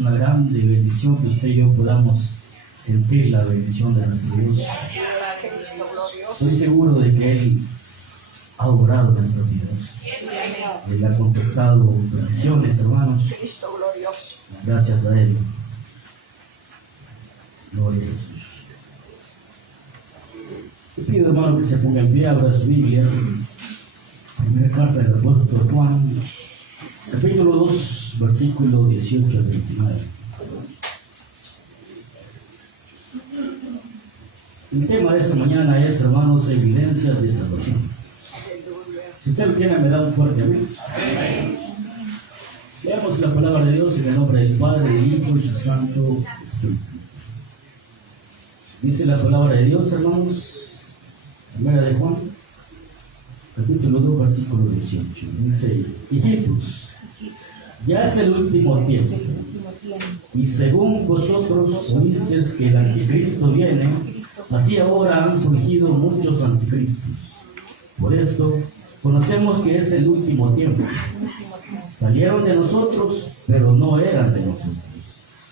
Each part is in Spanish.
Una grande bendición que usted y yo podamos sentir la bendición de nuestro Dios. Estoy seguro de que Él ha obrado nuestras vidas. Él ha contestado peticiones, hermanos. Gracias a Él. Gloria a Jesús. Te pido, hermano, que se ponga en pie, abra su Biblia. Primera carta del apóstol Juan, capítulo 2, versículo 18 al 29. El tema de esta mañana es, hermanos, evidencias de salvación. Si usted lo tiene, me da un fuerte amén. Leamos la palabra de Dios en el nombre del Padre, del Hijo y su Santo Espíritu. Dice la palabra de Dios, hermanos, primera de Juan, capítulo 2, versículo 18. Dice: hijitos, ya es el último tiempo, y según vosotros oísteis que el anticristo viene, así ahora han surgido muchos anticristos. Por esto conocemos que es el último tiempo. Salieron de nosotros, pero no eran de nosotros,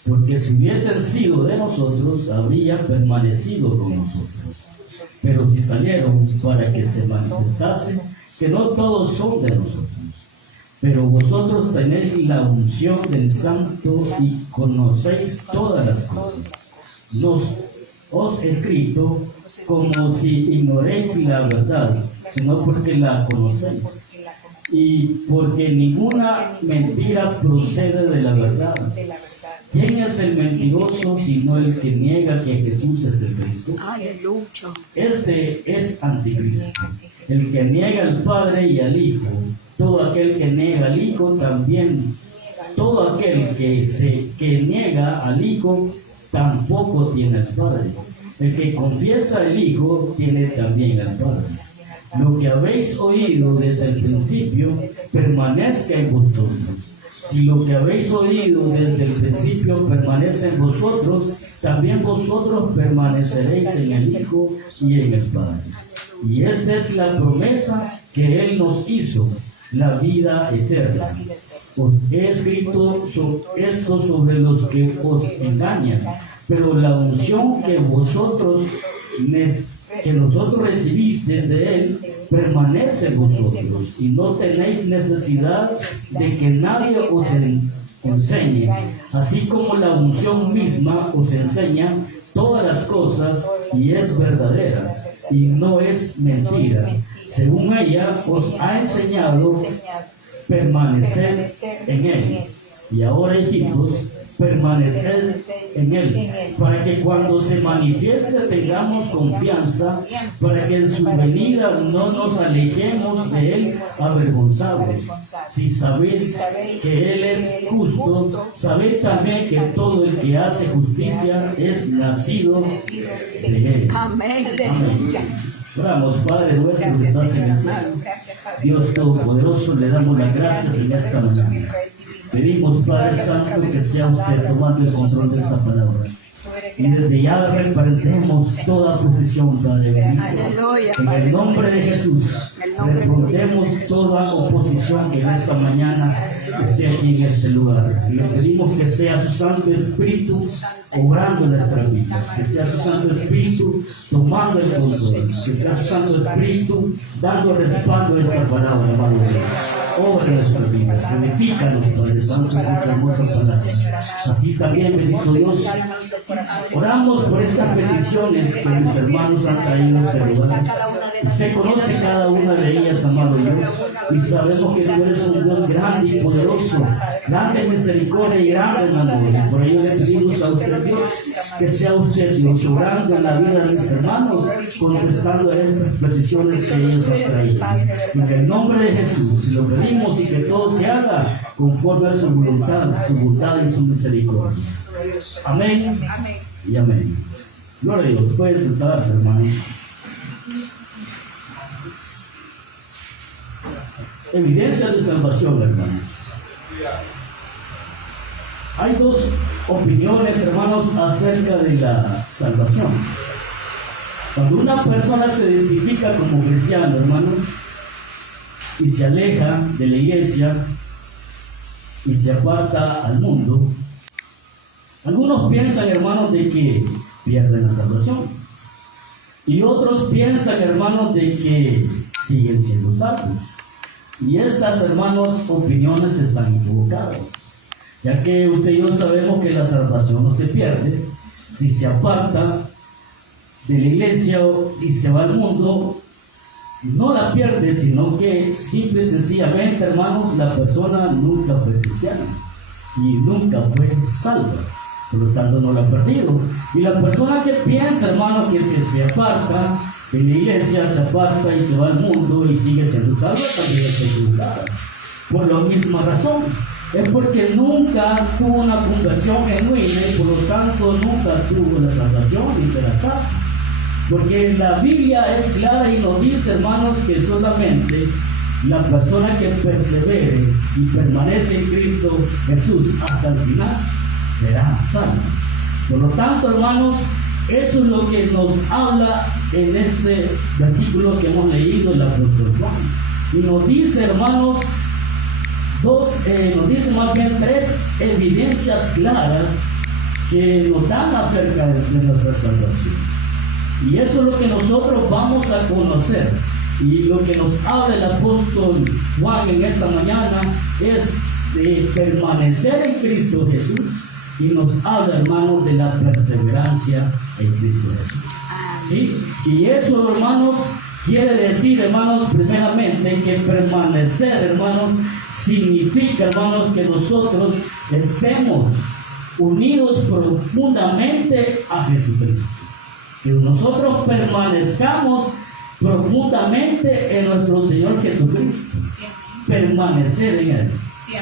porque si hubiesen sido de nosotros, habrían permanecido con nosotros. Pero si salieron para que se manifestase que no todos son de nosotros. Pero vosotros tenéis la unción del Santo y conocéis todas las cosas. Os he escrito como si ignoréis la verdad, sino porque la conocéis. Y porque ninguna mentira procede de la verdad. ¿Quién es el mentiroso sino el que niega que Jesús es el Cristo? Este es anticristo, el que niega al Padre y al Hijo. Todo aquel que niega al Hijo también, todo aquel que niega al Hijo tampoco tiene al Padre. El que confiesa al Hijo tiene también al Padre. Lo que habéis oído desde el principio permanezca en vosotros. Si lo que habéis oído desde el principio permanece en vosotros, también vosotros permaneceréis en el Hijo y en el Padre. Y esta es la promesa que Él nos hizo, la vida eterna. Os he escrito esto sobre los que os engañan, pero la unción que nosotros recibiste de Él permanece en vosotros, y no tenéis necesidad de que nadie os enseñe, así como la unción misma os enseña todas las cosas y es verdadera y no es mentira. Según ella os ha enseñado permanecer en Él. Y ahora, hijitos, permanecer en Él, para que cuando se manifieste tengamos confianza, para que en su venida no nos alejemos de Él avergonzados. Si sabéis que Él es justo, sabed también que todo el que hace justicia es nacido de Él. Amén. Amén. Oramos. Padre nuestro que estás en el cielo, Dios Todopoderoso, le damos las gracias en esta mañana. Pedimos, Padre Santo, que sea usted tomando el control de esta palabra. Y desde ya reprendemos toda oposición, Padre bendito. En el nombre de Jesús, reprendemos toda oposición que en esta mañana esté aquí en este lugar. Y le pedimos que sea su Santo Espíritu obrando en nuestras vidas, que sea su Santo Espíritu tomando el control, que sea su Santo Espíritu dando respaldo a esta palabra, hermano Dios. Obra en nuestras vidas, edifícanos, Padre Santo, con tu hermosa palabra. Así también, bendito Dios, oramos por estas peticiones que mis hermanos han traído a este lugar. Usted conoce cada una de ellas, amado Dios, y sabemos que tú eres un Dios grande y poderoso, grande en misericordia y grande en amor. Y por ello le pedimos a usted, Dios, que sea usted, Dios, obrando en la vida de mis hermanos, contestando a estas peticiones que ellos han traído. En el nombre de Jesús, lo pedimos y que todo se haga conforme a su voluntad y su misericordia. Amén y amén. Gloria a Dios. Pueden sentarse, hermanos. Evidencia de salvación, hermanos. Hay dos opiniones, hermanos, acerca de la salvación. Cuando una persona se identifica como cristiano, hermanos, y se aleja de la iglesia y se aparta al mundo, Algunos piensan, hermanos, de que pierden la salvación. Y otros piensan, hermanos, de que siguen siendo salvos. Y estas, hermanos, opiniones están equivocadas. Ya que usted y yo sabemos que la salvación no se pierde. Si se aparta de la iglesia y se va al mundo, no la pierde, sino que simple y sencillamente, hermanos, la persona nunca fue cristiana y nunca fue salva. Por lo tanto, no la ha perdido. Y la persona que piensa, hermano, que se aparta de la iglesia, se aparta y se va al mundo y sigue siendo salva, también está equivocada. Por la misma razón. Es porque nunca tuvo una conversión genuina y por lo tanto nunca tuvo la salvación y será salva. Porque la Biblia es clara y nos dice, hermanos, que solamente la persona que persevere y permanece en Cristo Jesús hasta el final será salva. Por lo tanto, hermanos, eso es lo que nos habla en este versículo que hemos leído el apóstol Juan. Y nos dice, hermanos, nos dice más bien tres evidencias claras que nos dan acerca de nuestra salvación. Y eso es lo que nosotros vamos a conocer. Y lo que nos habla el apóstol Juan en esta mañana es de permanecer en Cristo Jesús. Y nos habla, hermanos, de la perseverancia en Cristo Jesús. ¿Sí? Y eso, hermanos, quiere decir, hermanos, primeramente que permanecer, hermanos, significa, hermanos, que nosotros estemos unidos profundamente a Jesucristo. Que nosotros permanezcamos profundamente en nuestro Señor Jesucristo. Permanecer en Él.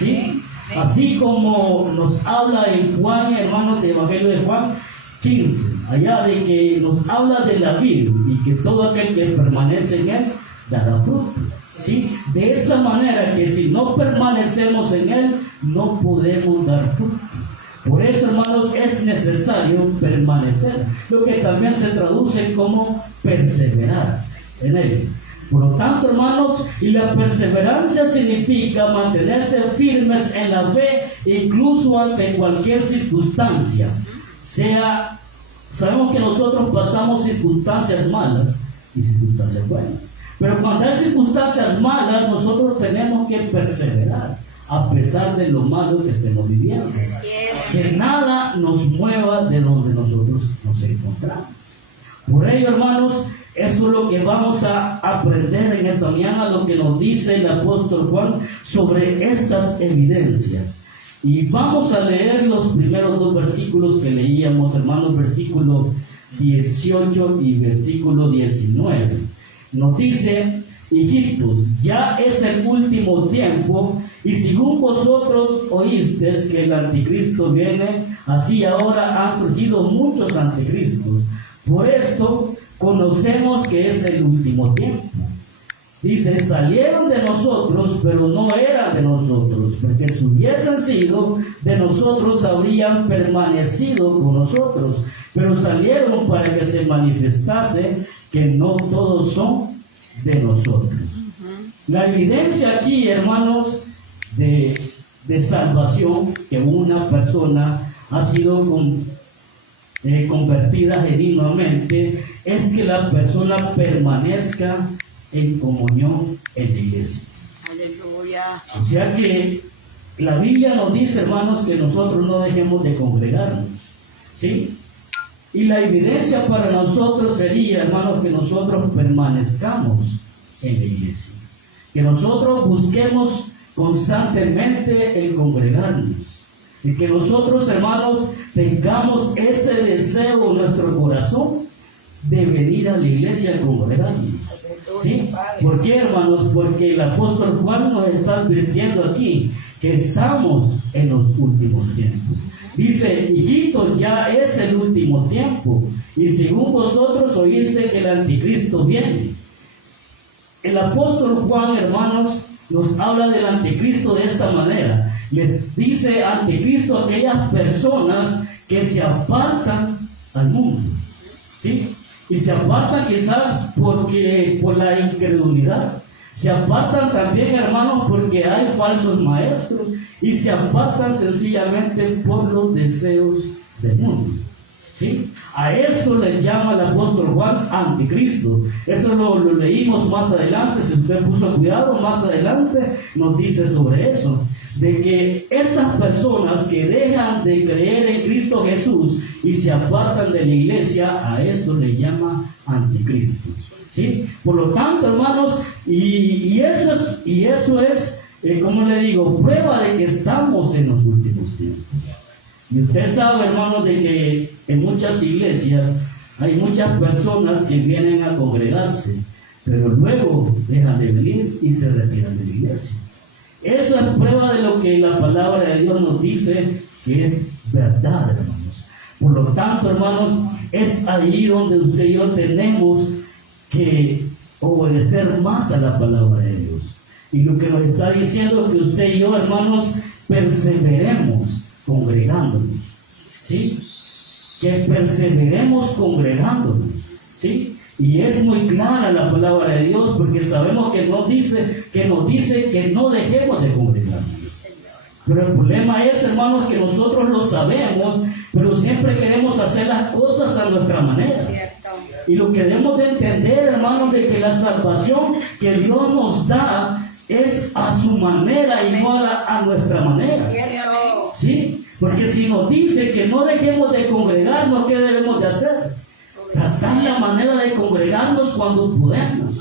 ¿Sí? Así como nos habla en Juan, hermanos, el Evangelio de Juan 15, allá de que nos habla de la vid y que todo aquel que permanece en Él dará fruto. ¿Sí? De esa manera que si no permanecemos en Él, no podemos dar fruto. Por eso, hermanos, es necesario permanecer, lo que también se traduce como perseverar en Él. Por lo tanto, hermanos, y la perseverancia significa mantenerse firmes en la fe, incluso ante cualquier circunstancia. Sabemos que nosotros pasamos circunstancias malas y circunstancias buenas. Pero cuando hay circunstancias malas, nosotros tenemos que perseverar, a pesar de lo malo que estemos viviendo. Que nada nos mueva de donde nosotros nos encontramos. Por ello, hermanos, eso es lo que vamos a aprender en esta mañana, lo que nos dice el apóstol Juan sobre estas evidencias. Y vamos a leer los primeros dos versículos que leíamos, hermanos, versículo 18 y versículo 19. Nos dice: hijitos, ya es el último tiempo, y según vosotros oísteis que el anticristo viene, así ahora han surgido muchos anticristos. Por esto conocemos que es el último tiempo. Dice: salieron de nosotros, pero no eran de nosotros, porque si hubiesen sido de nosotros, habrían permanecido con nosotros. Pero salieron para que se manifestase que no todos son de nosotros. La evidencia aquí, hermanos, de salvación, que una persona ha sido convertida genuinamente, es que la persona permanezca en comunión en la iglesia. Aleluya. O sea que la Biblia nos dice, hermanos, que nosotros no dejemos de congregarnos, ¿sí? Y la evidencia para nosotros sería, hermanos, que nosotros permanezcamos en la iglesia, que nosotros busquemos constantemente el congregarnos, y que nosotros, hermanos, tengamos ese deseo en nuestro corazón de venir a la iglesia a congregarnos. ¿Sí? ¿Por qué, hermanos? Porque el apóstol Juan nos está advirtiendo aquí que estamos en los últimos tiempos. Dice: hijitos, ya es el último tiempo, y según vosotros oíste que el anticristo viene. El apóstol Juan, hermanos, nos habla del anticristo de esta manera. Les dice anticristo a aquellas personas que se apartan al mundo, ¿sí? Y se apartan quizás por la incredulidad. Se apartan también, hermanos, porque hay falsos maestros. Y se apartan sencillamente por los deseos del mundo. ¿Sí? A esto le llama el apóstol Juan anticristo. Eso lo leímos más adelante. Si usted puso cuidado, más adelante nos dice sobre eso, de que estas personas que dejan de creer en Cristo Jesús y se apartan de la iglesia, a esto le llama anticristo. ¿Sí? Por lo tanto, hermanos, y eso es como le digo, prueba de que estamos en los últimos tiempos. Y usted sabe, hermanos, de que en muchas iglesias hay muchas personas que vienen a congregarse, pero luego dejan de venir y se retiran de la iglesia. Eso es prueba de lo que la palabra de Dios nos dice que es verdad, hermanos. Por lo tanto, hermanos, es ahí donde usted y yo tenemos que obedecer más a la palabra de Dios. Y lo que nos está diciendo es que usted y yo, hermanos, perseveremos congregándonos, ¿sí? Que perseveremos congregándonos, ¿sí? Y es muy clara la palabra de Dios, porque sabemos que nos dice que no dejemos de congregarnos. Pero el problema es, hermanos, que nosotros lo sabemos, pero siempre queremos hacer las cosas a nuestra manera. Y lo que debemos de entender, hermanos, de que la salvación que Dios nos da es a su manera y no a nuestra manera. ¿Sí? Porque si nos dice que no dejemos de congregarnos, ¿qué debemos de hacer? Tratar la manera de congregarnos cuando podemos.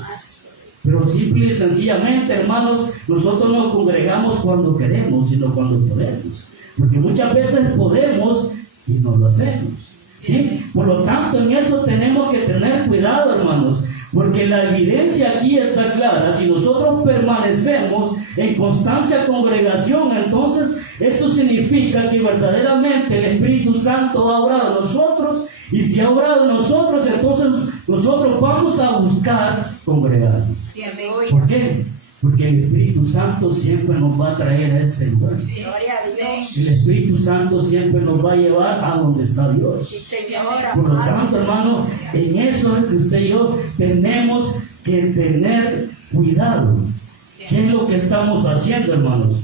Pero simple y sencillamente, hermanos, nosotros nos congregamos cuando queremos y no cuando podemos. Porque muchas veces podemos y no lo hacemos. ¿Sí? Por lo tanto, en eso tenemos que tener cuidado, hermanos. Porque la evidencia aquí está clara. Si nosotros permanecemos en constancia congregación, entonces eso significa que verdaderamente el Espíritu Santo ha obrado en nosotros. Y si ha obrado en nosotros, entonces nosotros vamos a buscar congregarnos. ¿Por qué? Porque el Espíritu Santo siempre nos va a traer a este lugar. El Espíritu Santo siempre nos va a llevar a donde está Dios. Por lo tanto, hermano, en eso es que usted y yo tenemos que tener cuidado. ¿Qué es lo que estamos haciendo, hermanos?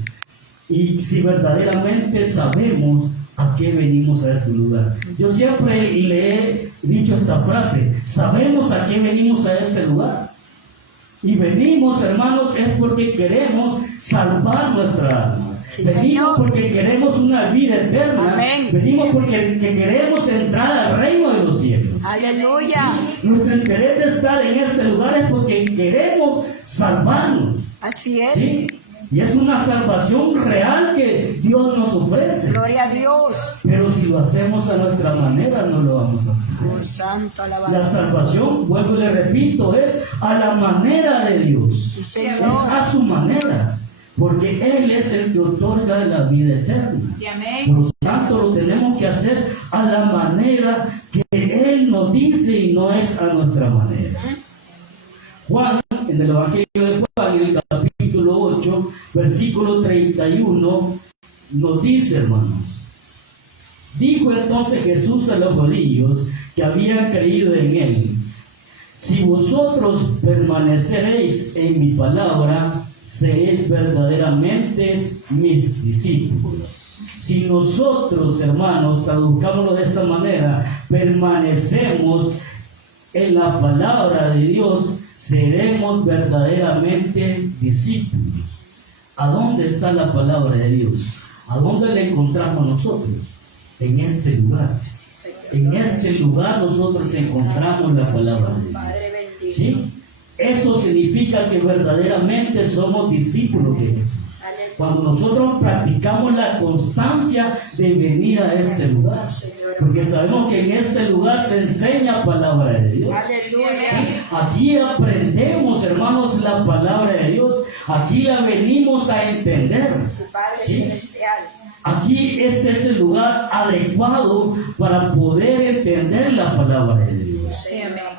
Y si verdaderamente sabemos a qué venimos a este lugar. Yo siempre le he dicho esta frase: sabemos a qué venimos a este lugar. Y venimos, hermanos, es porque queremos salvar nuestra alma. Sí, venimos porque queremos una vida eterna. Amén. Venimos porque queremos entrar al reino de los cielos. Aleluya. ¿Sí? Nuestro interés de estar en este lugar es porque queremos salvarnos. Así es. ¿Sí? Y es una salvación real que Dios nos ofrece. Gloria a Dios. Pero si lo hacemos a nuestra manera, no lo vamos a hacer. Oh, santo, alabanza. La salvación, vuelvo y le repito, es a la manera de Dios. Sí, Señor. Es a su manera. Porque Él es el que otorga la vida eterna. Por lo tanto, lo tenemos que hacer a la manera que Él nos dice y no es a nuestra manera. Juan, en el Evangelio de Juan, en el capítulo 8, versículo 31, nos dice, hermanos: dijo entonces Jesús a los judíos que habían creído en Él: si vosotros permaneceréis en mi palabra, seréis verdaderamente mis discípulos. Si nosotros, hermanos, traduzcámoslo de esta manera, permanecemos en la palabra de Dios, seremos verdaderamente discípulos. ¿A dónde está la palabra de Dios? ¿A dónde la encontramos nosotros? En este lugar. En este lugar nosotros encontramos la palabra de Dios. ¿Sí? Eso significa que verdaderamente somos discípulos de Jesús. Cuando nosotros practicamos la constancia de venir a este lugar. Porque sabemos que en este lugar se enseña palabra de Dios. ¿Sí? Aquí aprendemos, hermanos, la palabra de Dios. Aquí la venimos a entender. ¿Sí? Aquí este es el lugar adecuado para poder entender la palabra de Dios.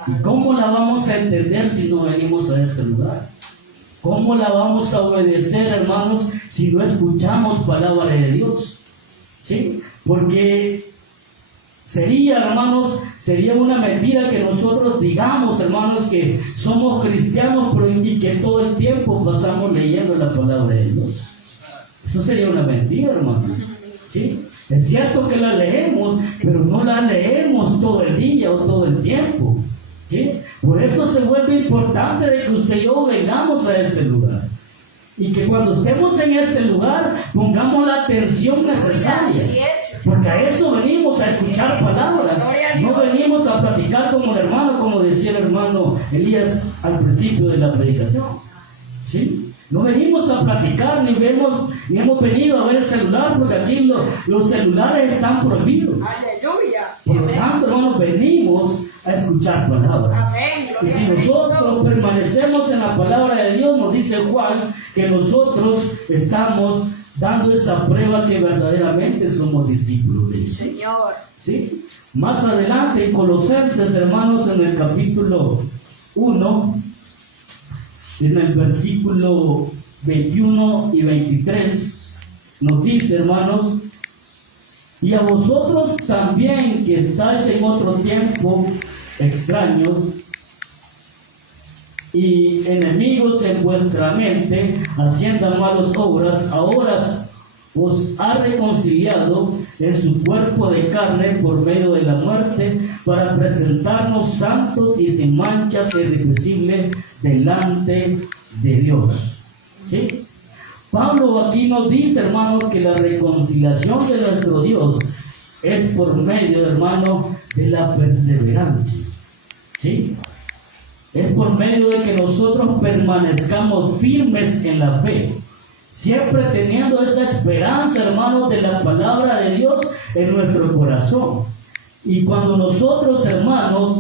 ¿Y cómo la vamos a entender si no venimos a este lugar? ¿Cómo la vamos a obedecer, hermanos, si no escuchamos palabra de Dios? ¿Sí? Porque sería, hermanos, sería una mentira que nosotros digamos, hermanos, que somos cristianos, pero y que todo el tiempo pasamos leyendo la palabra de Dios. Eso sería una mentira, hermano. ¿Sí? Es cierto que la leemos, pero no la leemos todo el día o todo el tiempo. ¿Sí? Por eso se vuelve importante de que usted y yo vengamos a este lugar. Y que cuando estemos en este lugar pongamos la atención necesaria. Porque a eso venimos, a escuchar palabras. No venimos a platicar como el hermano, como decía el hermano Elías al principio de la predicación. ¿Sí? No venimos a platicar, ni hemos venido a ver el celular, porque aquí los celulares están prohibidos. Aleluya. Por lo tanto, hermanos, venimos a escuchar palabras. Amén. Y si nosotros permanecemos en la palabra de Dios, nos dice Juan, que nosotros estamos dando esa prueba que verdaderamente somos discípulos de Dios. Señor. ¿Sí? Más adelante en Colosenses, hermanos, en el capítulo 1, en el versículo 21 y 23, nos dice, hermanos, y a vosotros también que estáis en otro tiempo extraños y enemigos en vuestra mente, haciendo malas obras, ahora os ha reconciliado en su cuerpo de carne por medio de la muerte, para presentarnos santos y sin manchas e irreprensibles delante de Dios. ¿Sí? Pablo aquí nos dice, hermanos, que la reconciliación de nuestro Dios es por medio, hermano, de la perseverancia. ¿Sí? Es por medio de que nosotros permanezcamos firmes en la fe, siempre teniendo esa esperanza, hermanos, de la palabra de Dios en nuestro corazón. Y cuando nosotros, hermanos,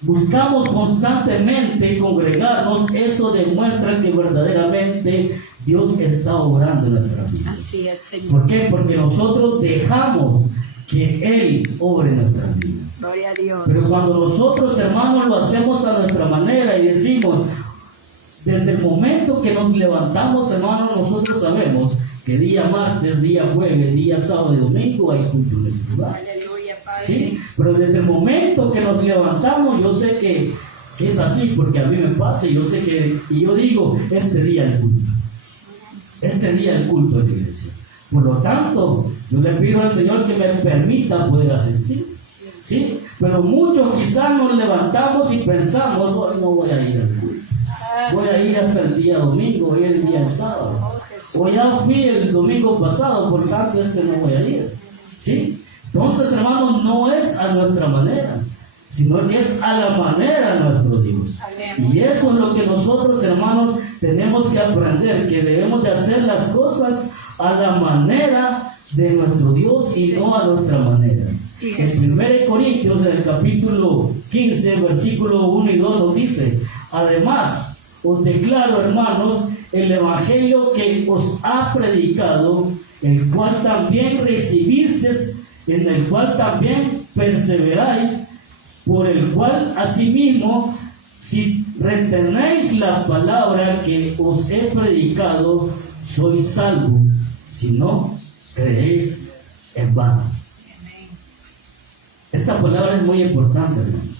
buscamos constantemente congregarnos, eso demuestra que verdaderamente Dios está obrando en nuestra vida. Así es, Señor. ¿Por qué? Porque nosotros dejamos que Él obre en nuestra vida. Gloria a Dios. Pero cuando nosotros, hermanos, lo hacemos a nuestra manera y decimos, desde el momento que nos levantamos, hermanos, nosotros sabemos que día martes, día jueves, día sábado y domingo hay culto en este lugar. Aleluya, Padre. ¿Sí? Pero desde el momento que nos levantamos, yo sé que es así, porque a mí me pasa, y yo sé que, y yo digo, este día el culto. Este día el culto de la iglesia. Por lo tanto, yo le pido al Señor que me permita poder asistir. ¿Sí? Pero muchos quizás nos levantamos y pensamos, hoy no voy a ir al culto. Voy a ir hasta el día domingo, voy a ir el día del sábado. O ya fui el domingo pasado, por tanto no voy a ir. ¿Sí? Entonces, hermanos, no es a nuestra manera, sino que es a la manera de nuestro Dios. Y eso es lo que nosotros, hermanos, tenemos que aprender, que debemos de hacer las cosas a la manera de nuestro Dios y no a nuestra manera. En 1 Corintios, en el capítulo 15, versículo 1 y 2 nos dice, además, os declaro, hermanos, el evangelio que os ha predicado, el cual también recibisteis, en el cual también perseveráis, por el cual asimismo, si retenéis la palabra que os he predicado, sois salvos, si no creéis en vano. Esta palabra es muy importante, hermano.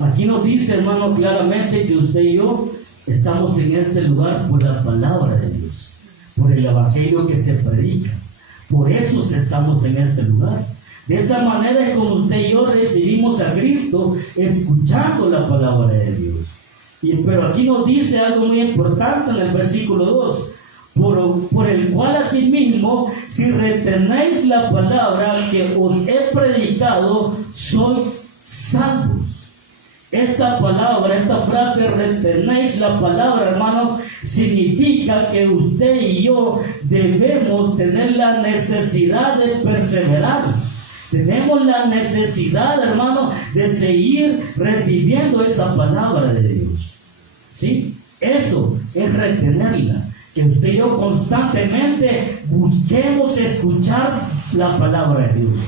Aquí nos dice, hermano, claramente que usted y yo estamos en este lugar por la palabra de Dios, por el evangelio que se predica. Por eso estamos en este lugar. De esa manera es como usted y yo recibimos a Cristo, escuchando la palabra de Dios. Pero aquí nos dice algo muy importante en el versículo 2. Por el cual asimismo, si retenéis la palabra que os he predicado, sois salvos. Esta palabra, esta frase, retenéis la palabra, hermanos, significa que usted y yo debemos tener la necesidad de perseverar. Tenemos la necesidad, hermano, de seguir recibiendo esa palabra de Dios. ¿Sí? Eso es retenerla. Que usted y yo constantemente busquemos escuchar la palabra de Dios.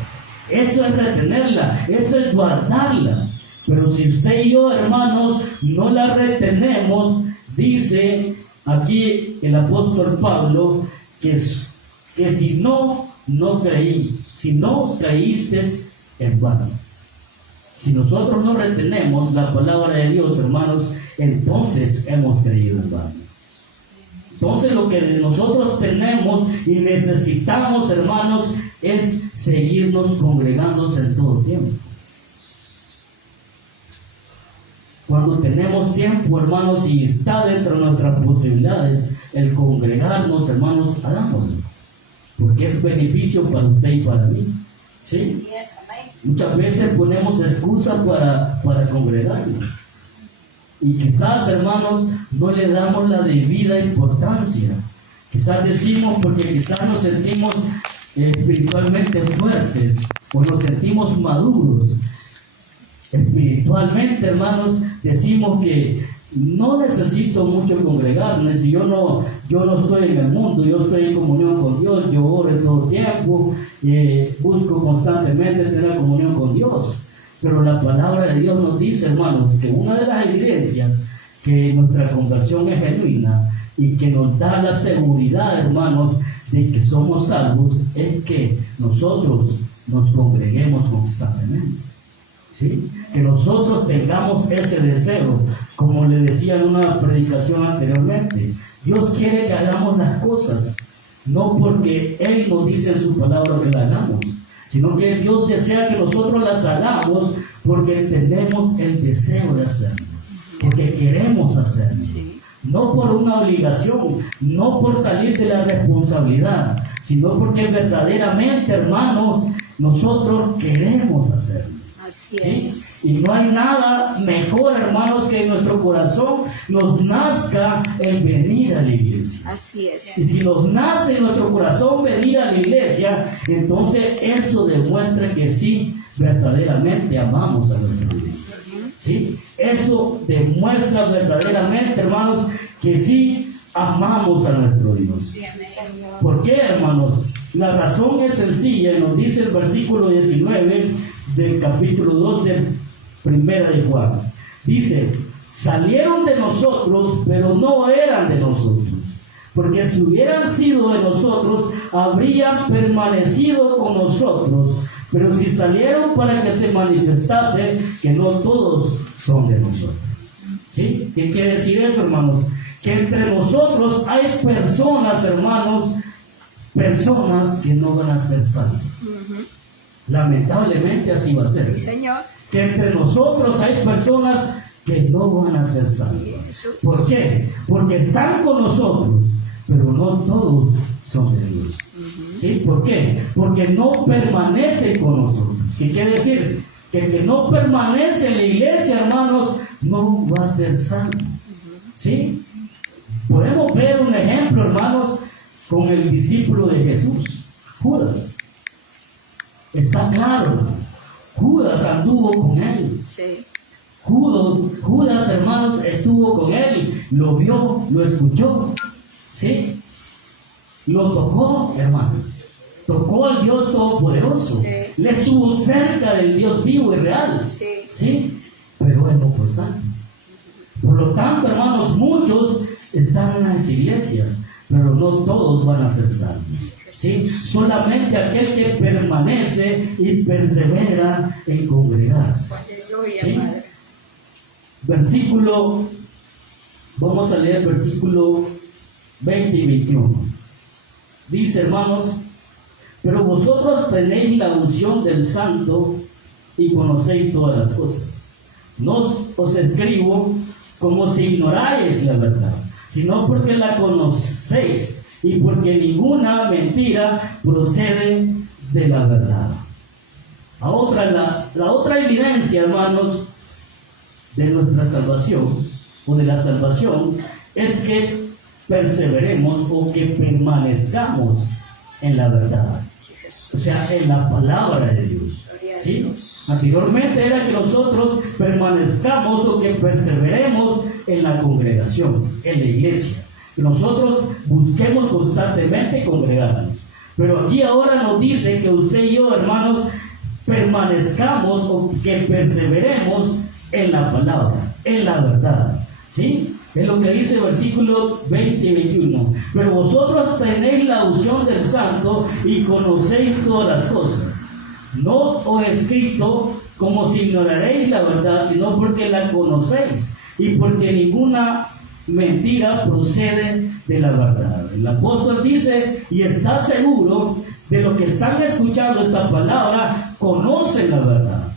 Eso es retenerla, eso es guardarla. Pero si usted y yo, hermanos, no la retenemos, dice aquí el apóstol Pablo, que si no creíste en vano. Si nosotros no retenemos la palabra de Dios, hermanos, entonces hemos creído en vano. Entonces lo que nosotros tenemos y necesitamos, hermanos, es seguirnos congregándose en todo tiempo. Cuando tenemos tiempo, hermanos, y está dentro de nuestras posibilidades el congregarnos, hermanos, hagámoslo. Porque es beneficio para usted y para mí. ¿Sí? Muchas veces ponemos excusas para congregarnos. Y quizás, hermanos, no le damos la debida importancia. Quizás decimos porque quizás nos sentimos espiritualmente fuertes o nos sentimos maduros. Espiritualmente, hermanos, decimos que no necesito mucho congregarme. Si yo no estoy en el mundo, yo estoy en comunión con Dios, yo oro en todo tiempo, busco constantemente tener comunión con Dios. Pero la palabra de Dios nos dice, hermanos, que una de las evidencias que nuestra conversión es genuina y que nos da la seguridad, hermanos, de que somos salvos, es que nosotros nos congreguemos constantemente. ¿Sí? Que nosotros tengamos ese deseo, como le decía en una predicación anteriormente. Dios quiere que hagamos las cosas, no porque Él nos dice en su palabra que las hagamos, sino que Dios desea que nosotros las hagamos porque tenemos el deseo de hacerlo, porque queremos hacerlo. No por una obligación, no por salir de la responsabilidad, sino porque verdaderamente, hermanos, nosotros queremos hacerlo. Así ¿Sí? es. Y no hay nada mejor, hermanos, que en nuestro corazón nos nazca el venir a la iglesia. Así es. Y si nos nace en nuestro corazón venir a la iglesia, entonces eso demuestra que sí, verdaderamente amamos a nuestra iglesia. ¿Sí? Eso demuestra verdaderamente, hermanos, que sí amamos a nuestro Dios. ¿Por qué, hermanos? La razón es sencilla, nos dice el versículo 19 del capítulo 2 de Primera de Juan. Dice, salieron de nosotros, pero no eran de nosotros. Porque si hubieran sido de nosotros, habrían permanecido con nosotros. Pero si salieron para que se manifestase que no todos son de nosotros. ¿Sí? ¿Qué quiere decir eso, hermanos? Que entre nosotros hay personas, hermanos, personas que no van a ser salvas. Lamentablemente así va a ser. Sí, Señor. Que entre nosotros hay personas que no van a ser salvas. ¿Por qué? Porque están con nosotros, pero no todos son de Dios. ¿Sí? ¿Por qué? Porque no permanece con nosotros. ¿Qué quiere decir? Que el que no permanece en la iglesia, hermanos, no va a ser salvo. ¿Sí? Podemos ver un ejemplo, hermanos, con el discípulo de Jesús, Judas. Está claro, Judas anduvo con él. Sí. Judas, hermanos, estuvo con él, lo vio, lo escuchó, ¿sí? Lo tocó, hermanos. Tocó al Dios Todopoderoso. Sí. Le estuvo cerca del Dios vivo y real. Sí. ¿Sí? Pero él no fue salvo. Por lo tanto, hermanos, muchos están en las iglesias, pero no todos van a ser salvos. ¿Sí? Solamente aquel que permanece y persevera en congregarse. ¿Sí? Vamos a leer versículo 20 y 21. Dice, hermanos, pero vosotros tenéis la unción del Santo y conocéis todas las cosas. No os escribo como si ignoráis la verdad, sino porque la conocéis y porque ninguna mentira procede de la verdad. Ahora, la otra evidencia, hermanos, de nuestra salvación o de la salvación es que perseveremos o que permanezcamos en la verdad, o sea, en la palabra de Dios. ¿Sí? Anteriormente era que nosotros permanezcamos o que perseveremos en la congregación, en la iglesia. Que nosotros busquemos constantemente congregarnos. Pero aquí ahora nos dice que usted y yo, hermanos, permanezcamos o que perseveremos en la palabra, en la verdad. ¿Sí? Es lo que dice el versículo 20 y 21. Pero vosotros tenéis la unción del Santo y conocéis todas las cosas. No os he escrito como si ignoraréis la verdad, sino porque la conocéis y porque ninguna mentira procede de la verdad. El apóstol dice, y está seguro de lo que están escuchando esta palabra, conocen la verdad.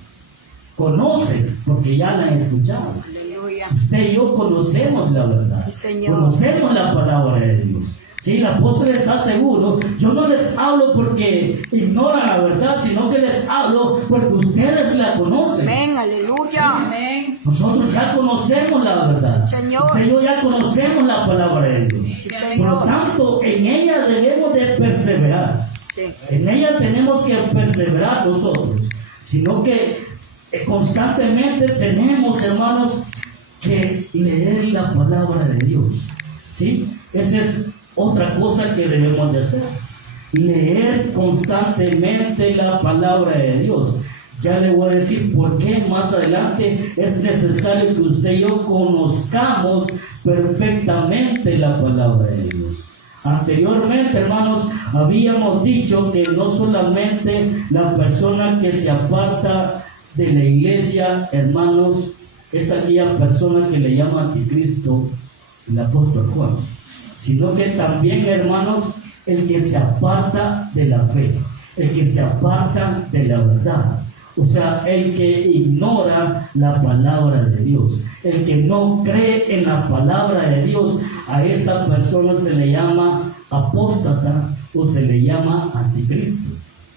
Conocen, porque ya la han escuchado. Aleluya. Usted y yo conocemos la verdad. Sí, Señor. Conocemos la palabra de Dios. Sí, el apóstol está seguro. Yo no les hablo porque ignoran la verdad, sino que les hablo porque ustedes la conocen. Amén, aleluya. Amén. Nosotros ya conocemos la verdad. Señor. Usted y yo ya conocemos la palabra de Dios. Sí, Por lo Señor. tanto, en ella debemos de perseverar. Sí. En ella tenemos que perseverar nosotros. Sino que constantemente tenemos, hermanos, que leer la palabra de Dios. ¿Sí? Esa es otra cosa que debemos de hacer. Leer constantemente la palabra de Dios. Ya le voy a decir por qué más adelante es necesario que usted y yo conozcamos perfectamente la palabra de Dios. Anteriormente, hermanos, habíamos dicho que no solamente la persona que se aparta de la iglesia, hermanos, es aquella persona que le llama anticristo, el apóstol Juan, sino que también, hermanos, el que se aparta de la fe, el que se aparta de la verdad, o sea, el que ignora la palabra de Dios, el que no cree en la palabra de Dios, a esa persona se le llama apóstata o se le llama anticristo.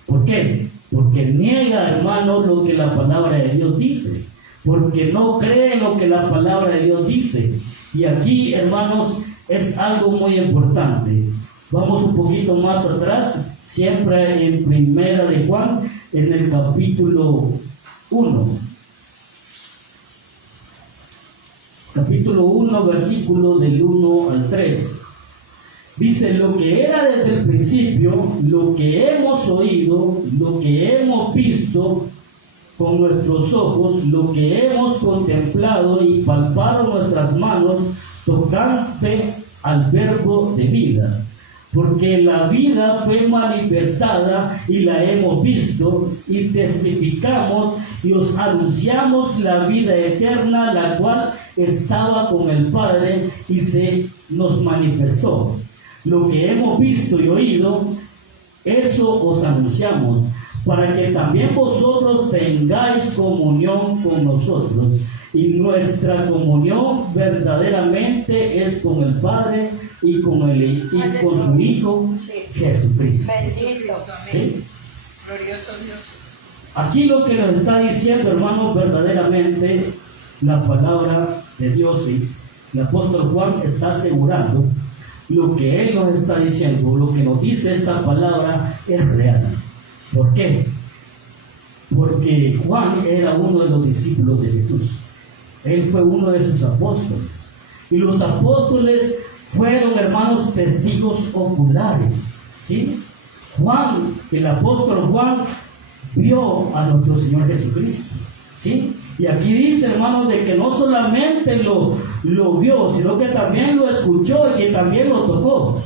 ¿Por qué? Porque niega, hermano, lo que la palabra de Dios dice, porque no cree en lo que la palabra de Dios dice. Y aquí, hermanos, es algo muy importante. Vamos un poquito más atrás, siempre en Primera de Juan, en el capítulo 1. Capítulo 1, versículo del 1 al 3. Dice, lo que era desde el principio, lo que hemos oído, lo que hemos visto con nuestros ojos, lo que hemos contemplado y palpado nuestras manos, tocante al verbo de vida. Porque la vida fue manifestada y la hemos visto y testificamos y os anunciamos la vida eterna, la cual estaba con el Padre y se nos manifestó. Lo que hemos visto y oído, eso os anunciamos, para que también vosotros tengáis comunión con nosotros. Y nuestra comunión verdaderamente es con el Padre y con su Hijo Jesucristo. Bendito. ¿Sí? Glorioso Dios. Aquí lo que nos está diciendo, hermanos, verdaderamente la palabra de Dios, y el apóstol Juan está asegurando lo que él nos está diciendo, lo que nos dice esta palabra es real. ¿Por qué? Porque Juan era uno de los discípulos de Jesús. Él fue uno de sus apóstoles. Y los apóstoles fueron, hermanos, testigos oculares. ¿Sí? Juan, el apóstol Juan, vio a nuestro Señor Jesucristo. ¿Sí? Y aquí dice, hermanos, de que no solamente lo vio, sino que también lo escuchó y que también lo tocó.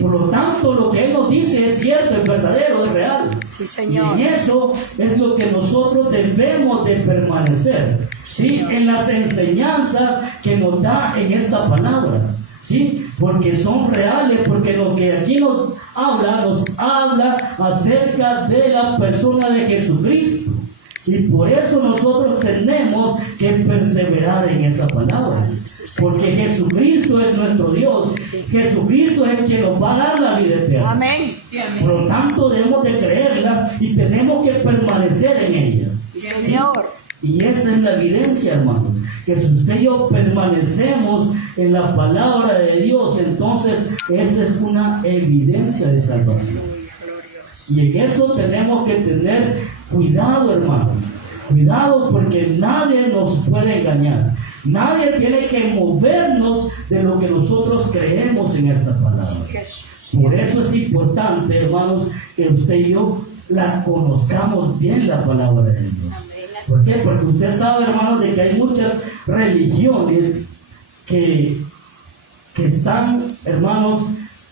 Por lo tanto, lo que Él nos dice es cierto, es verdadero, es real. Sí, Señor. Y en eso es lo que nosotros debemos de permanecer, ¿sí? En las enseñanzas que nos da en esta palabra, ¿sí? Porque son reales, porque lo que aquí nos habla acerca de la persona de Jesucristo. Y por eso nosotros tenemos que perseverar en esa palabra. Porque Jesucristo es nuestro Dios. Jesucristo es el que nos va a dar la vida eterna. Amén. Por lo tanto, debemos de creerla y tenemos que permanecer en ella. Sí, Señor. Y esa es la evidencia, hermanos. Que si usted y yo permanecemos en la palabra de Dios, entonces esa es una evidencia de salvación. Y en eso tenemos que tener cuidado, hermanos. Cuidado, porque nadie nos puede engañar. Nadie tiene que movernos de lo que nosotros creemos en esta palabra. Por eso es importante, hermanos, que usted y yo la conozcamos bien, la palabra de Dios. ¿Por qué? Porque usted sabe, hermanos, de que hay muchas religiones que están, hermanos,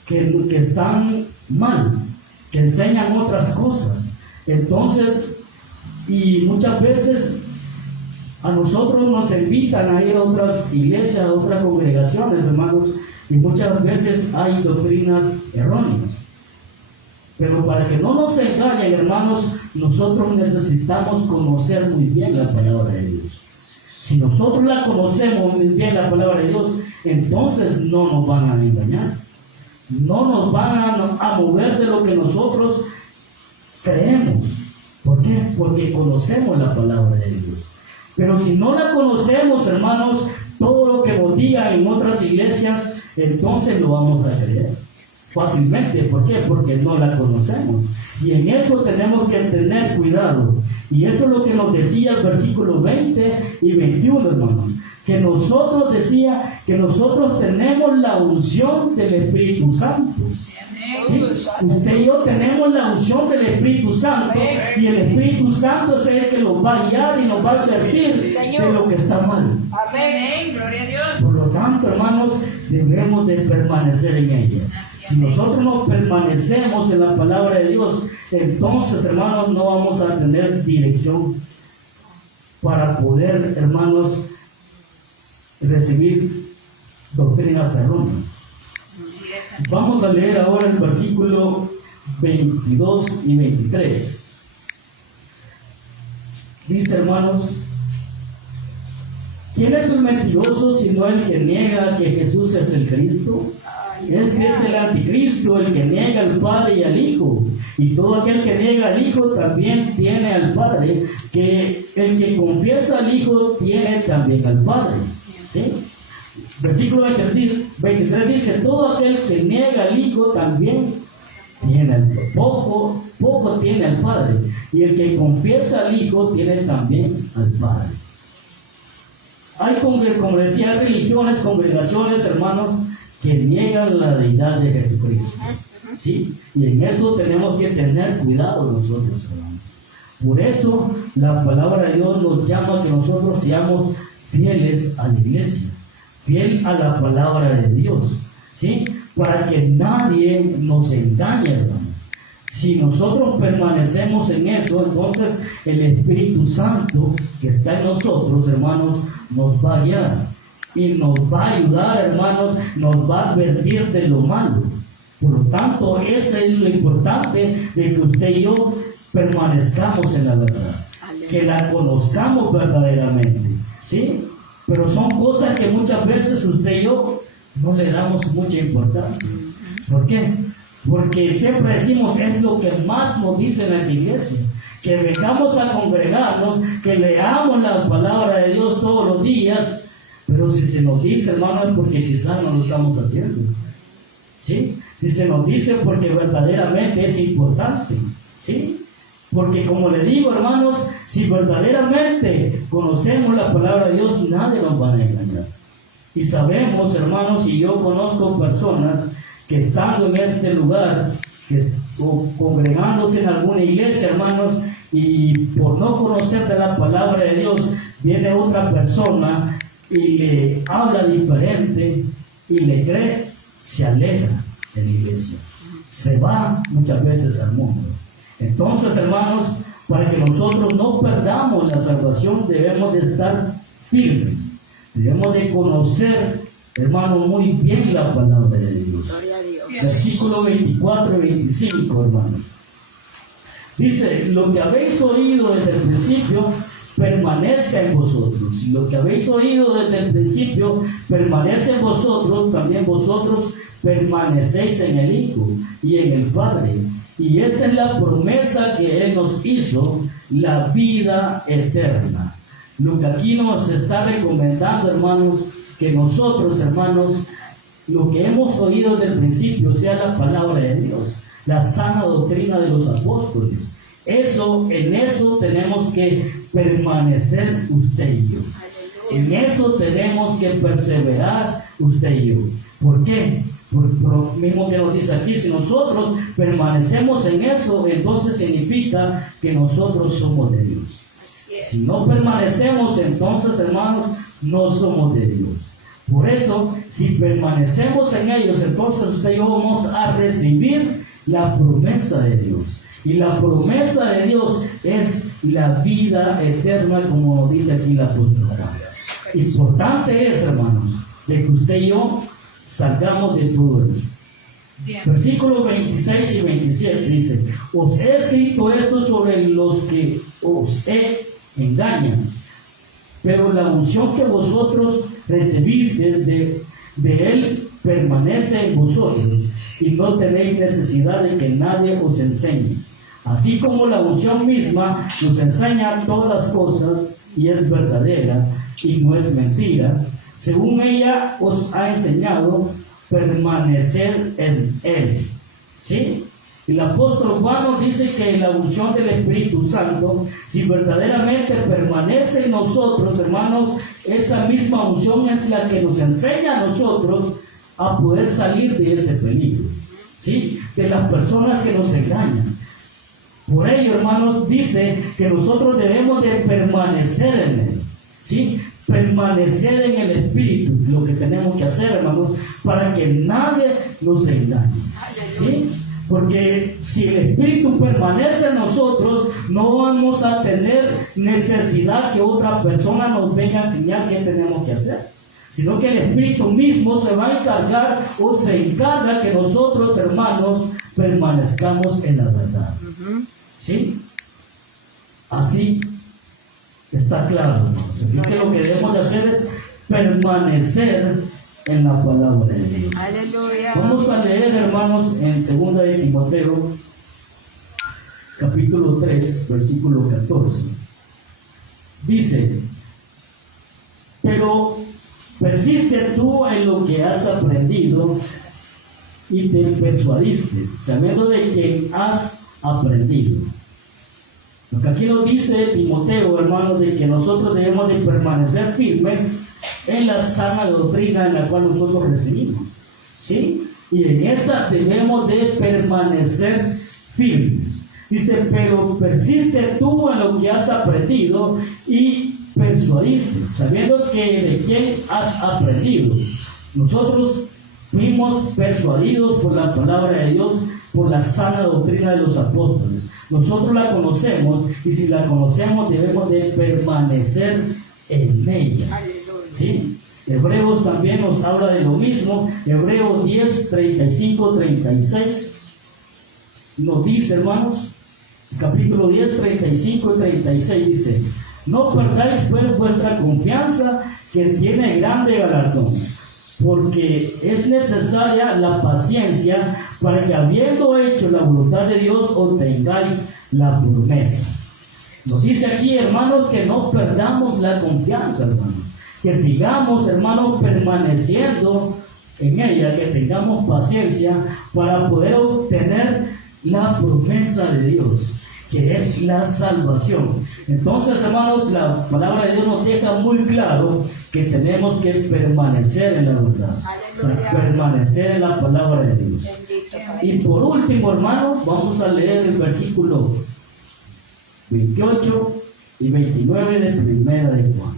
que están mal, que enseñan otras cosas. Entonces, y muchas veces A nosotros nos invitan a ir a otras iglesias, a otras congregaciones, hermanos, y muchas veces hay doctrinas erróneas. Pero para que no nos engañen, hermanos, nosotros necesitamos conocer muy bien la palabra de Dios. Si nosotros la conocemos muy bien, la palabra de Dios, entonces no nos van a engañar. No nos van a mover de lo que nosotros creemos. ¿Por qué? Porque conocemos la palabra de Dios. Pero si no la conocemos, hermanos, todo lo que nos digan en otras iglesias, entonces lo vamos a creer fácilmente. ¿Por qué? Porque no la conocemos. Y en eso tenemos que tener cuidado. Y eso es lo que nos decía el versículo 20 y 21, hermanos. Que nosotros decía que nosotros tenemos la unción del Espíritu Santo. ¿Sí? Usted y yo tenemos la unción del Espíritu Santo, y el Espíritu Santo es el que nos va a guiar y nos va a advertir de lo que está mal. Amén. Gloria a Dios. Por lo tanto, hermanos, debemos de permanecer en ella. Si nosotros no permanecemos en la palabra de Dios, entonces, hermanos, no vamos a tener dirección para poder, hermanos, recibir doctrinas erróneas. Vamos a leer ahora el versículo 22 y 23. Dice, hermanos, ¿quién es el mentiroso sino el que niega que Jesús es el Cristo? Es el anticristo el que niega al Padre y al Hijo. Y todo aquel que niega al Hijo también tiene al Padre. Que el que confiesa al Hijo tiene también al Padre. ¿Sí? Versículo 23 dice, todo aquel que niega al Hijo también tiene al Padre. Poco tiene al Padre. Y el que confiesa al Hijo tiene también al Padre. Hay, como decía, religiones, congregaciones, hermanos, que niegan la deidad de Jesucristo. ¿Sí? Y en eso tenemos que tener cuidado nosotros, hermanos. Por eso la palabra de Dios nos llama a que nosotros seamos fieles a la iglesia, fiel a la palabra de Dios, ¿sí? Para que nadie nos engañe, hermanos. Si nosotros permanecemos en eso, entonces el Espíritu Santo que está en nosotros, hermanos, nos va a guiar y nos va a ayudar, hermanos, nos va a advertir de lo malo. Por lo tanto, eso es lo importante, de que usted y yo permanezcamos en la verdad, que la conozcamos verdaderamente, ¿sí? Pero son cosas que muchas veces usted y yo no le damos mucha importancia. ¿Por qué? Porque siempre decimos, es lo que más nos dicen las iglesias, que vengamos a congregarnos, que leamos la palabra de Dios todos los días. Pero si se nos dice, hermano, es porque quizás no lo estamos haciendo, ¿sí? Si se nos dice, porque verdaderamente es importante, ¿sí? Porque como le digo, hermanos, si verdaderamente conocemos la palabra de Dios, nadie nos va a engañar. Y sabemos, hermanos, y yo conozco personas que estando en este lugar, o congregándose en alguna iglesia, hermanos, y por no conocer de la palabra de Dios, viene otra persona y le habla diferente y le cree, se aleja de la iglesia, se va muchas veces al mundo. Entonces, hermanos, para que nosotros no perdamos la salvación, debemos de estar firmes, debemos de conocer, hermanos, muy bien la palabra de Dios. Versículo 24 y 25, hermanos. Dice, lo que habéis oído desde el principio, permanezca en vosotros. Y lo que habéis oído desde el principio permanece en vosotros, también vosotros permanecéis en el Hijo y en el Padre. Y esta es la promesa que Él nos hizo, la vida eterna. Lo que aquí nos está recomendando, hermanos, que nosotros, hermanos, lo que hemos oído desde el principio sea la palabra de Dios, la sana doctrina de los apóstoles. En eso tenemos que permanecer usted y yo. En eso tenemos que perseverar usted y yo. ¿Por qué? Por lo mismo que nos dice aquí, si nosotros permanecemos en eso, entonces significa que nosotros somos de Dios. Si no permanecemos, entonces, hermanos, no somos de Dios. Por eso, si permanecemos en ellos, entonces usted y yo vamos a recibir la promesa de Dios. Y la promesa de Dios es la vida eterna, como nos dice aquí el apóstol Juan. Importante es, hermanos, de que usted y yo salgamos de todo eso. Versículos 26 y 27 dice: os he escrito esto sobre los que os engañan, pero la unción que vosotros recibiste de él permanece en vosotros, y no tenéis necesidad de que nadie os enseñe. Así como la unción misma nos enseña todas las cosas y es verdadera y no es mentira, según ella os ha enseñado, permanecer en él. ¿Sí? El apóstol Juan nos dice que la unción del Espíritu Santo, si verdaderamente permanece en nosotros, hermanos, esa misma unción es la que nos enseña a nosotros a poder salir de ese peligro, ¿sí? De las personas que nos engañan. Por ello, hermanos, dice que nosotros debemos de permanecer en él, ¿sí? Permanecer en el Espíritu, lo que tenemos que hacer, hermanos, para que nadie nos engañe, ¿sí? Porque si el Espíritu permanece en nosotros, no vamos a tener necesidad que otra persona nos venga a enseñar qué tenemos que hacer, sino que el Espíritu mismo se va a encargar o se encarga que nosotros, hermanos, permanezcamos en la verdad. ¿Sí? Así está claro, hermanos. Así que lo que debemos de hacer es permanecer en la palabra de Dios. Aleluya. Vamos a leer, hermanos, en 2 de Timoteo, capítulo 3, versículo 14. Dice: pero persiste tú en lo que has aprendido y te persuadiste, sabiendo de que has aprendido. Lo que aquí nos dice Timoteo, hermanos, de que nosotros debemos de permanecer firmes en la sana doctrina en la cual nosotros recibimos, ¿sí? Y en esa debemos de permanecer firmes. Dice: pero persiste tú en lo que has aprendido y persuadiste, sabiendo que de quién has aprendido. Nosotros fuimos persuadidos por la palabra de Dios, por la sana doctrina de los apóstoles. Nosotros la conocemos, y si la conocemos debemos de permanecer en ella, ¿sí? Hebreos también nos habla de lo mismo. Hebreos 10, 35, 36 nos dice, hermanos, capítulo 10, 35 y 36 dice: no perdáis pues vuestra confianza, que tiene grande galardón, porque es necesaria la paciencia para que, habiendo hecho la voluntad de Dios, obtengáis la promesa. Nos dice aquí, hermanos, que no perdamos la confianza, hermanos, que sigamos, hermanos, permaneciendo en ella, que tengamos paciencia para poder obtener la promesa de Dios, que es la salvación. Entonces, hermanos, la palabra de Dios nos deja muy claro que tenemos que permanecer en la verdad, o sea, permanecer en la palabra de Dios. Y por último, hermanos, vamos a leer el versículo 28 y 29 de Primera de Juan.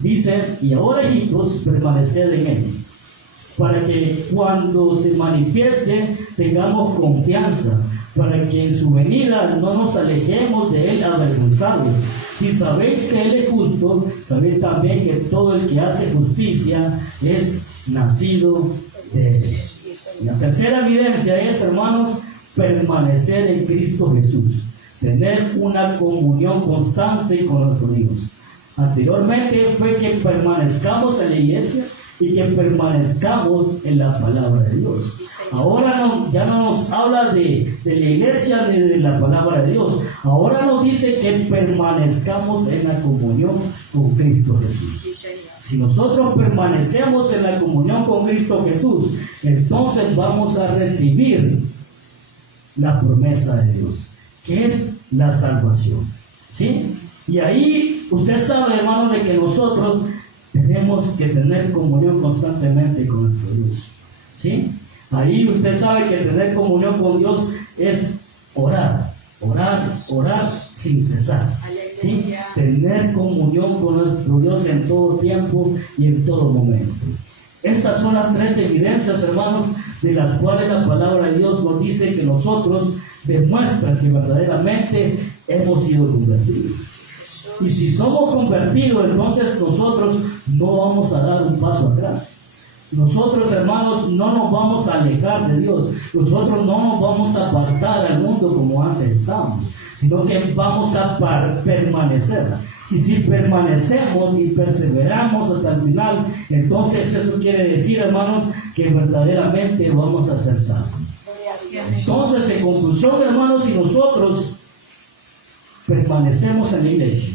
Dice: y ahora, hijitos, permaneced en él, para que cuando se manifieste tengamos confianza, para que en su venida no nos alejemos de él avergonzados. Si sabéis que él es justo, sabéis también que todo el que hace justicia es nacido de él. Y la tercera evidencia es, hermanos, permanecer en Cristo Jesús, tener una comunión constante con nuestro Dios. Anteriormente fue que permanezcamos en la iglesia y que permanezcamos en la palabra de Dios. Ahora ya no nos habla de la iglesia ni de la palabra de Dios. Ahora nos dice que permanezcamos en la comunión con Cristo Jesús. Si nosotros permanecemos en la comunión con Cristo Jesús, entonces vamos a recibir la promesa de Dios, que es la salvación, ¿sí? Y ahí usted sabe, hermano, de que nosotros tenemos que tener comunión constantemente con nuestro Dios, ¿sí? Ahí usted sabe que tener comunión con Dios es orar sin cesar, ¿sí? Tener comunión con nuestro Dios en todo tiempo y en todo momento. Estas son las 3 evidencias, hermanos, de las cuales la palabra de Dios nos dice que nosotros demuestra que verdaderamente hemos sido convertidos. Y si somos convertidos, entonces nosotros no vamos a dar un paso atrás. Nosotros, hermanos, no nos vamos a alejar de Dios. Nosotros no nos vamos a apartar al mundo como antes estábamos, sino que vamos a permanecer. Y si permanecemos y perseveramos hasta el final, entonces eso quiere decir, hermanos, que verdaderamente vamos a ser salvos. Entonces, en conclusión, hermanos, si nosotros permanecemos en la iglesia,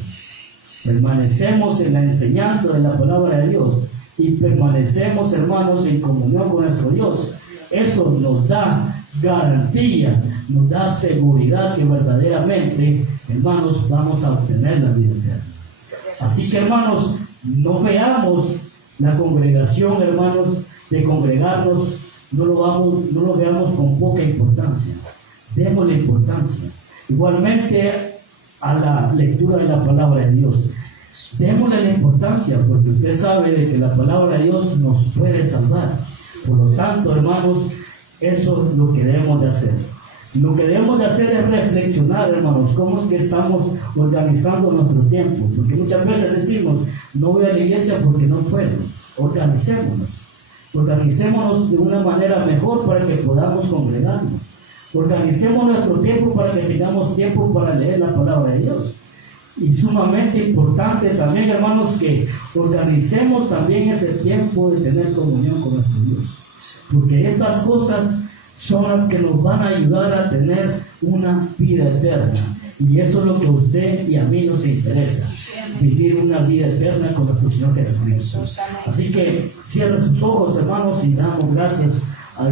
permanecemos en la enseñanza de la palabra de Dios y permanecemos, hermanos, en comunión con nuestro Dios, eso nos da garantía, nos da seguridad que verdaderamente, hermanos, vamos a obtener la vida eterna. Así que, hermanos, no veamos la congregación, hermanos, de congregarnos, no lo veamos con poca importancia. Démosle importancia. Igualmente a la lectura de la palabra de Dios. Démosle la importancia, porque usted sabe de que la palabra de Dios nos puede salvar. Por lo tanto, hermanos, eso es lo que debemos de hacer. Lo que debemos de hacer es reflexionar, hermanos, cómo es que estamos organizando nuestro tiempo. Porque muchas veces decimos, no voy a la iglesia porque no puedo. Organicémonos. Organicémonos de una manera mejor para que podamos congregarnos. Organicemos nuestro tiempo para que tengamos tiempo para leer la palabra de Dios. Y sumamente importante también, hermanos, que organicemos también ese tiempo de tener comunión con nuestro Dios. Porque estas cosas son las que nos van a ayudar a tener una vida eterna. Y eso es lo que a usted y a mí nos interesa. Vivir una vida eterna con nuestro Señor Jesucristo. Así que cierre sus ojos, hermanos, y damos gracias